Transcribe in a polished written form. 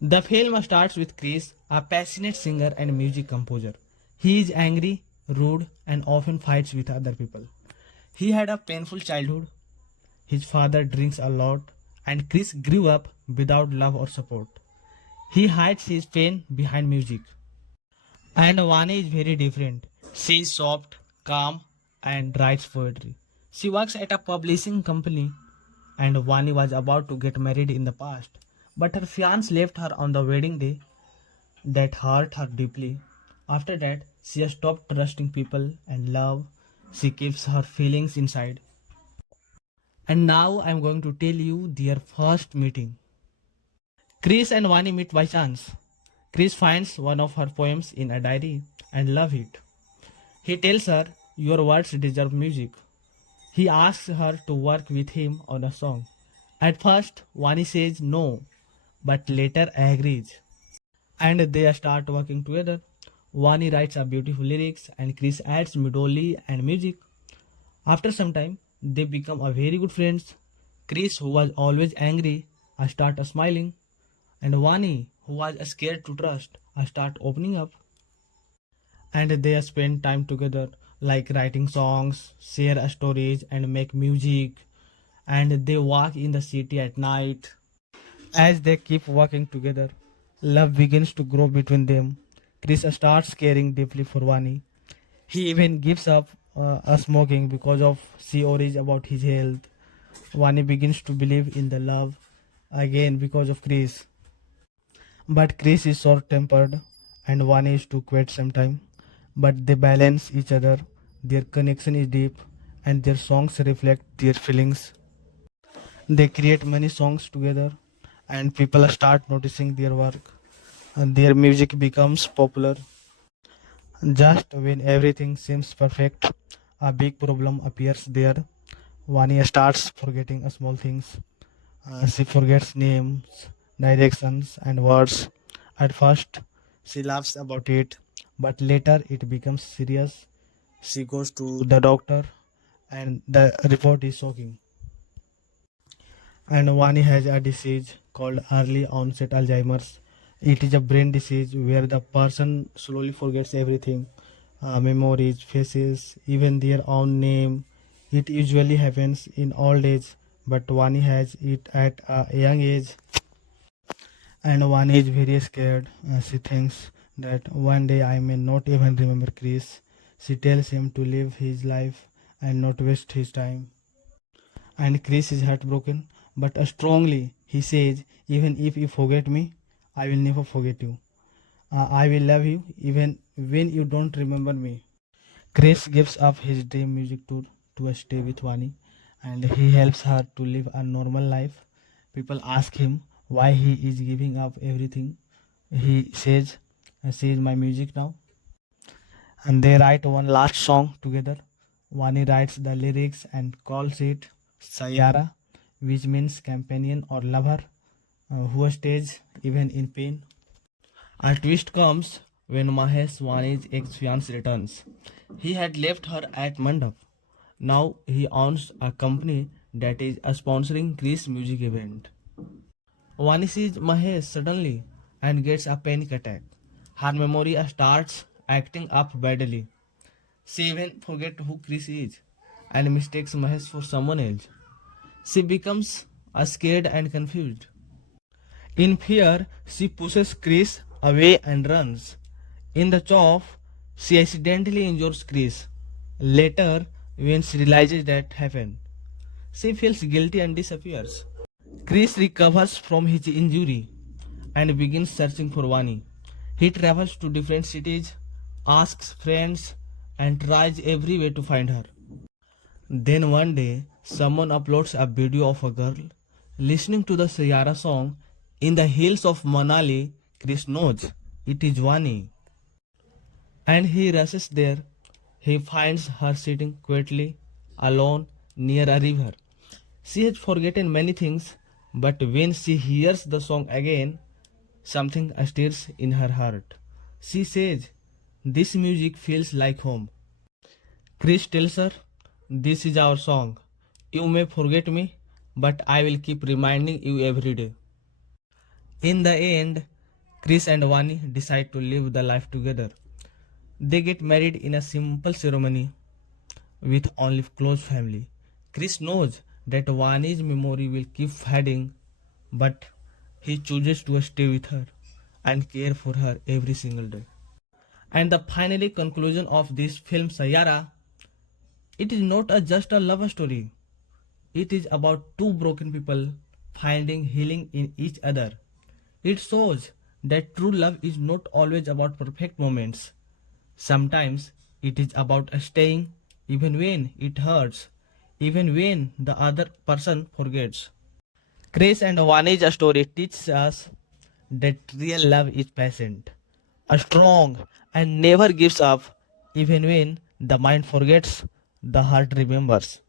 The film starts with Chris, a passionate singer and music composer. He is angry, rude, and often fights with other people. He had a painful childhood. His father drinks a lot, and Chris grew up without love or support. He hides his pain behind music. And Vani is very different. She is soft, calm, and writes poetry. She works at a publishing company, and Vani was about to get married in the past. But her fiance left her on the wedding day. That hurt her deeply. After that, she has stopped trusting people and love. She keeps her feelings inside. And now I'm going to tell you their first meeting. Chris and Vani meet by chance. Chris finds one of her poems in a diary and loves it. He tells her, "Your words deserve music." He asks her to work with him on a song. At first, Vani says no, but later agrees. And they start working together. Vani writes a beautiful lyrics and Chris adds melody and music. After some time, they become a very good friends. Chris, who was always angry, start smiling, and Vani, who was scared to trust, start opening up. And they spend time together, like writing songs, share stories, and make music. And they walk in the city at night. As they keep working together, love begins to grow between them. Chris starts caring deeply for Vani. He even gives up smoking because of she worries about his health. Vani begins to believe in the love again because of Chris. But Chris is short tempered and Vani is too quiet sometimes. But they balance each other. Their connection is deep and their songs reflect their feelings. They create many songs together and people start noticing their work. And their music becomes popular. Just when everything seems perfect, a big problem appears there. Vani starts forgetting small things. She forgets names, directions, and words. At first, she laughs about it, but later it becomes serious. She goes to the doctor, and the report is shocking. And Vani has a disease called early onset Alzheimer's. It is a brain disease where the person slowly forgets everything, memories, faces, even their own name. It usually happens in old age, but Vani has it at a young age, and Vani is very scared. She thinks that one day I may not even remember Chris. She tells him to live his life and not waste his time. And Chris is heartbroken, but strongly he says, "Even if you forget me, I will never forget you. I will love you even when you don't remember me." Chris gives up his dream music tour to stay with Vani and he helps her to live a normal life. People ask him why he is giving up everything. He says, "She is my music now." And they write one last song together. Vani writes the lyrics and calls it Sayara, which means companion or lover who stays even in pain. A twist comes when Mahesh Vani's ex-fiance returns. He had left her at Mandap. Now he owns a company that is sponsoring Chris music event. Vani sees Mahesh suddenly and gets a panic attack. Her memory starts acting up badly. She even forgets who Chris is and mistakes Mahesh for someone else. She becomes scared and confused. In fear, she pushes Chris away and runs. In the chaff, she accidentally injures Chris. Later, when she realizes that happened, she feels guilty and disappears. Chris recovers from his injury and begins searching for Vani. He travels to different cities, asks friends, and tries every way to find her. Then one day, someone uploads a video of a girl listening to the Sayara song in the hills of Manali. Chris knows it is Vani and he rushes there. He finds her sitting quietly, alone, near a river. She has forgotten many things, but when she hears the song again, something stirs in her heart. She says, "This music feels like home." Chris tells her, "This is our song. You may forget me, but I will keep reminding you every day." In the end, Chris and Vani decide to live the life together. They get married in a simple ceremony with only close family. Chris knows that Vani's memory will keep fading, but he chooses to stay with her and care for her every single day. And the finally conclusion of this film Sayara, it is not just a love story. It is about two broken people finding healing in each other. It shows that true love is not always about perfect moments. Sometimes it is about staying even when it hurts, even when the other person forgets. Grace and Vani's story teaches us that real love is patient, strong, and never gives up, even when the mind forgets, the heart remembers.